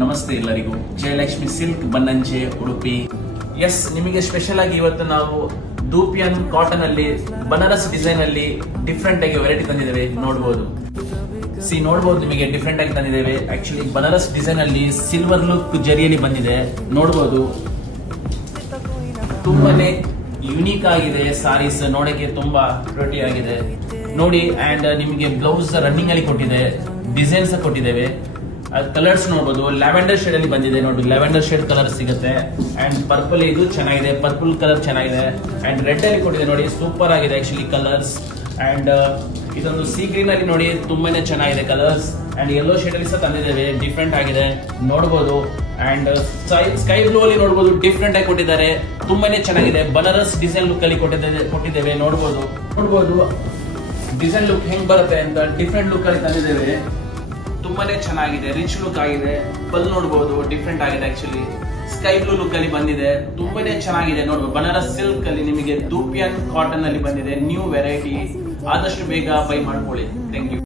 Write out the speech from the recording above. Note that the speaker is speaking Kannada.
ನಮಸ್ತೆ ಎಲ್ಲರಿಗೂ. ಜಯಲಕ್ಷ್ಮಿ ಸಿಲ್ಕ್ ಬನ್ನಂಚೆ ಉಡುಪಿ. ಎಸ್, ನಿಮಗೆ ಸ್ಪೆಷಲ್ ಆಗಿ ಇವತ್ತು ನಾವು ದೂಪಿಯನ್ ಕಾಟನ್ ಅಲ್ಲಿ ಬನಾರಸ್ ಡಿಸೈನ್ ಅಲ್ಲಿ ಡಿಫ್ರೆಂಟ್ ಆಗಿ ವೆರೈಟಿ ತಂದಿದ್ದೇವೆ. ನೋಡಬಹುದು, ನಿಮಗೆ ಡಿಫ್ರೆಂಟ್ ಆಗಿ ತಂದಿದ್ದೇವೆ. ಆಕ್ಚುಲಿ ಬನಾರಸ್ ಡಿಸೈನ್ ಅಲ್ಲಿ ಸಿಲ್ವರ್ ಲುಕ್ ಜರಿಯಲ್ಲಿ ಬಂದಿದೆ. ನೋಡಬಹುದು, ತುಂಬಾನೇ ಯುನೀಕ್ ಆಗಿದೆ. ಸಾರೀಸ್ ನೋಡಕ್ಕೆ ತುಂಬಾ ಪ್ರಿಟಿ ಆಗಿದೆ ನೋಡಿ. ಅಂಡ್ ನಿಮಗೆ ಬ್ಲೌಸ್ ರನ್ನಿಂಗ್ ಅಲ್ಲಿ ಕೊಟ್ಟಿದೆ, ಡಿಸೈನ್ಸ್ ಕೊಟ್ಟಿದ್ದೇವೆ. ಕಲರ್ಸ್ ನೋಡಬಹುದು, ಲ್ಯಾವೆಂಡರ್ ಶೇಡ್ ಅಲ್ಲಿ ಬಂದಿದೆ. ನೋಡಿ, ಲ್ಯಾವೆಂಡರ್ ಶೇಡ್ ಕಲರ್ ಸಿಗುತ್ತೆ. ಅಂಡ್ ಪರ್ಪಲ್ ಇದು ಚೆನ್ನಾಗಿದೆ, ಪರ್ಪಲ್ ಕಲರ್ ಚೆನ್ನಾಗಿದೆ. ಅಂಡ್ ರೆಡ್ ಅಲ್ಲಿ ಕೊಟ್ಟಿದೆ ನೋಡಿ, ಸೂಪರ್ ಆಗಿದೆ ಆಕ್ಚುಲಿ ಕಲರ್ಸ್. ಅಂಡ್ ಇದೊಂದು ಸೀ ಗ್ರೀನ್ ಅಲ್ಲಿ ನೋಡಿ, ತುಂಬಾನೇ ಚೆನ್ನಾಗಿದೆ ಕಲರ್ಸ್. ಅಂಡ್ ಯೆಲ್ಲೋ ಶೇಡ್ ಅಲ್ಲಿ ಸಹ ತಂದಿದ್ದೇವೆ, ಡಿಫ್ರೆಂಟ್ ಆಗಿದೆ ನೋಡಬಹುದು. ಅಂಡ್ ಸ್ಕೈ ಬ್ಲೂ ಅಲ್ಲಿ ನೋಡಬಹುದು, ಡಿಫ್ರೆಂಟ್ ಆಗಿ ಕೊಟ್ಟಿದ್ದಾರೆ, ತುಂಬಾನೇ ಚೆನ್ನಾಗಿದೆ. ಬನಾರಸ್ ಡಿಸೈನ್ ಲುಕ್ ಅಲ್ಲಿ ಕೊಟ್ಟಿದ್ದೇವೆ. ನೋಡಬಹುದು ಡಿಸೈನ್ ಲುಕ್ ಹೆಂಗ್ ಬರುತ್ತೆ ಅಂತ ಡಿಫ್ರೆಂಟ್ ಲುಕ್ ಅಲ್ಲಿ ತಂದಿದ್ದೇವೆ. ತುಂಬಾನೇ ಚೆನ್ನಾಗಿದೆ, ರಿಚ್ ಲುಕ್ ಆಗಿದೆ. ಪಲ್ ನೋಡಬಹುದು, ಡಿಫ್ರೆಂಟ್ ಆಗಿದೆ ಆಕ್ಚುಲಿ. ಸ್ಕೈ ಬ್ಲೂ ಲುಕ್ ಅಲ್ಲಿ ಬಂದಿದೆ, ತುಂಬಾನೇ ಚೆನ್ನಾಗಿದೆ. ನೋಡಬಹುದು, ಬನಾರಸ್ ಸಿಲ್ಕ್ ಅಲ್ಲಿ ನಿಮಗೆ ದೂಪಿಯನ್ ಕಾಟನ್ ಅಲ್ಲಿ ಬಂದಿದೆ. ನ್ಯೂ ವೆರೈಟಿ, ಆದಷ್ಟು ಬೇಗ ಬೈ ಮಾಡ್ಕೊಳ್ಳಿ. Thank you.